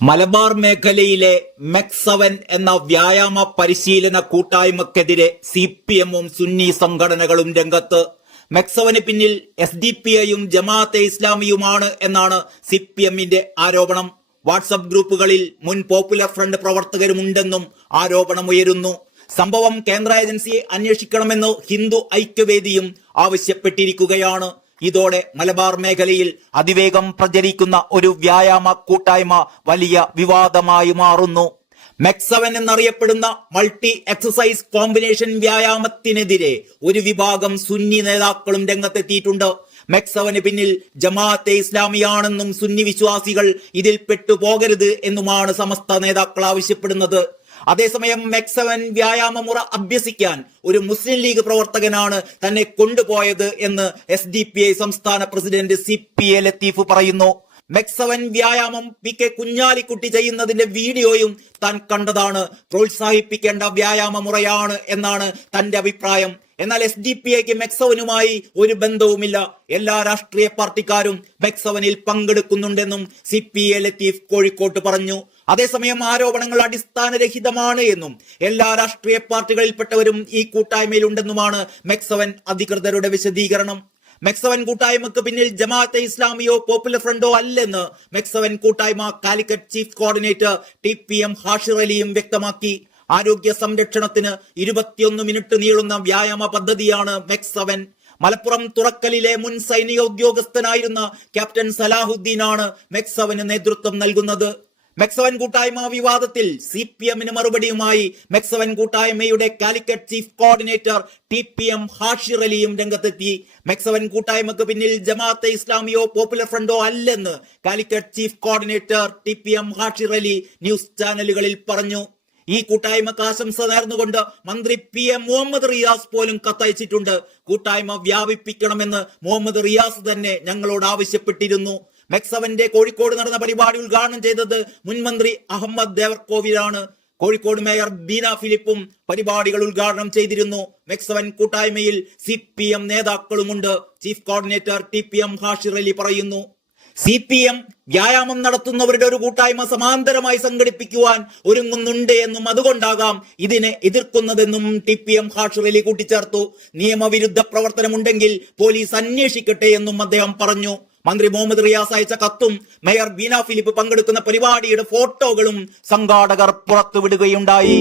മലബാർ മേഖലയിലെ മെക്സവൻ എന്ന വ്യായാമ പരിശീലന കൂട്ടായ്മക്കെതിരെ CPM-ഉം സുന്നി സംഘടനകളും രംഗത്ത്. മെക്സവന് പിന്നിൽ SDPI-യും ജമാഅത്തെ ഇസ്ലാമിയുമാണ് എന്നാണ് CPM-ന്റെ ആരോപണം. വാട്സപ്പ് ഗ്രൂപ്പുകളിൽ മുൻ പോപ്പുലർ ഫ്രണ്ട് പ്രവർത്തകരുമുണ്ടെന്നും ആരോപണമുയരുന്നു. സംഭവം കേന്ദ്ര ഏജൻസിയെ അന്വേഷിക്കണമെന്ന് ഹിന്ദു ഐക്യവേദിയും ആവശ്യപ്പെട്ടിരിക്കുകയാണ്. ഇതോടെ മലബാർ മേഖലയിൽ അതിവേഗം പ്രചരിക്കുന്ന ഒരു വ്യായാമ കൂട്ടായ്മ വലിയ വിവാദമായി മാറുന്നു. മെക്സവൻ എന്നറിയപ്പെടുന്ന മൾട്ടി എക്സസൈസ് കോമ്പിനേഷൻ വ്യായാമത്തിനെതിരെ ഒരു വിഭാഗം സുന്നി നേതാക്കളും രംഗത്തെത്തിയിട്ടുണ്ട്. മെക്സവന് പിന്നിൽ ജമാഅത്തെ ഇസ്ലാമിയാണെന്നും സുന്നി വിശ്വാസികൾ ഇതിൽ പെട്ടുപോകരുത് എന്നുമാണ് സമസ്ത നേതാക്കൾ ആവശ്യപ്പെടുന്നത്. അതേസമയം മെക്സവൻ വ്യായാമ മുറ അഭ്യസിക്കാൻ ഒരു മുസ്ലിം ലീഗ് പ്രവർത്തകനാണ് തന്നെ കൊണ്ടുപോയത് എന്ന് SDPI സംസ്ഥാന പ്രസിഡന്റ് CPA ലത്തീഫ് പറയുന്നു. മെക്സവൻ വ്യായാമം PK കുഞ്ഞാലിക്കുട്ടി ചെയ്യുന്നതിന്റെ വീഡിയോയും താൻ കണ്ടതാണ്. പ്രോത്സാഹിപ്പിക്കേണ്ട വ്യായാമ മുറയാണ് എന്നാണ് തന്റെ അഭിപ്രായം. എന്നാൽ SDPIക്ക് മെക്സവനുമായി ഒരു ബന്ധവുമില്ല. എല്ലാ രാഷ്ട്രീയ പാർട്ടിക്കാരും മെക്സവനിൽ പങ്കെടുക്കുന്നുണ്ടെന്നും CPA ലത്തീഫ് കോഴിക്കോട്ട് പറഞ്ഞു. അതേസമയം ആരോപണങ്ങൾ അടിസ്ഥാനരഹിതമാണ് എന്നും എല്ലാ രാഷ്ട്രീയ പാർട്ടികളിൽപ്പെട്ടവരും ഈ കൂട്ടായ്മയിലുണ്ടെന്നുമാണ് മെക്സവൻ അധികൃതരുടെ വിശദീകരണം. മെക്സവൻ കൂട്ടായ്മക്ക് പിന്നിൽ ജമാഅത്തെ ഇസ്ലാമിയോ പോപ്പുലർ ഫ്രണ്ടോ അല്ലെന്ന് മെക്സവൻ കൂട്ടായ്മ Calicut chief coordinator TPM Hashir അലിയും വ്യക്തമാക്കി. ആരോഗ്യ സംരക്ഷണത്തിന് 21 മിനിറ്റ് നീളുന്ന വ്യായാമ പദ്ധതിയാണ് മെക്സവൻ. മലപ്പുറം തുറക്കലിലെ മുൻ സൈനിക ഉദ്യോഗസ്ഥനായിരുന്ന ക്യാപ്റ്റൻ സലാഹുദ്ദീനാണ് മെക്സവന് നേതൃത്വം നൽകുന്നത്. മെക്സവൻ കൂട്ടായ്മ വിവാദത്തിൽ CPM-ന് മറുപടിയുമായി മെക്സവൻ കൂട്ടായ്മയുടെ Calicut chief coordinator TPM Hashir അലിയും രംഗത്തെത്തി. മെക്സവൻ കൂട്ടായ്മക്ക് പിന്നിൽ ജമാഅത്തെ ഇസ്ലാമിയോ പോപ്പുലർ ഫ്രണ്ടോ അല്ലെന്ന് Calicut chief coordinator TPM Hashir Ali news ചാനലുകളിൽ പറഞ്ഞു. ഈ കൂട്ടായ്മക്ക് ആശംസ നേർന്നുകൊണ്ട് മന്ത്രി PM മുഹമ്മദ് റിയാസ് പോലും കത്തയച്ചിട്ടുണ്ട്. കൂട്ടായ്മ വ്യാപിപ്പിക്കണമെന്ന് മുഹമ്മദ് റിയാസ് തന്നെ ഞങ്ങളോട് ആവശ്യപ്പെട്ടിരുന്നു. മെക്സവന്റെ കോഴിക്കോട് നടന്ന പരിപാടി ഉദ്ഘാടനം ചെയ്തത് മുൻ മന്ത്രി അഹമ്മദ് ദേവർകോവിലാണ്. കോഴിക്കോട് മേയർ ബീന ഫിലിപ്പും പരിപാടികൾ ഉദ്ഘാടനം ചെയ്തിരുന്നു. മെക്സവൻ കൂട്ടായ്മയിൽ CPM നേതാക്കളുമുണ്ട്. Chief coordinator TPM Hashir Ali പറയുന്നു. CPM വ്യായാമം നടത്തുന്നവരുടെ ഒരു കൂട്ടായ്മ സമാന്തരമായി സംഘടിപ്പിക്കുവാൻ ഒരുങ്ങുന്നുണ്ട് എന്നും അതുകൊണ്ടാകാം ഇതിനെ എതിർക്കുന്നതെന്നും TPM ഹാഷിർ അലി കൂട്ടിച്ചേർത്തു. നിയമവിരുദ്ധ പ്രവർത്തനമുണ്ടെങ്കിൽ പോലീസ് അന്വേഷിക്കട്ടെ എന്നും അദ്ദേഹം പറഞ്ഞു. മന്ത്രി മുഹമ്മദ് റിയാസ് അയച്ച കത്തും മേയർ ബീന ഫിലിപ്പ് പങ്കെടുക്കുന്ന പരിപാടിയുടെ ഫോട്ടോകളും സംഘാടകർ പുറത്തുവിടുകയുണ്ടായി.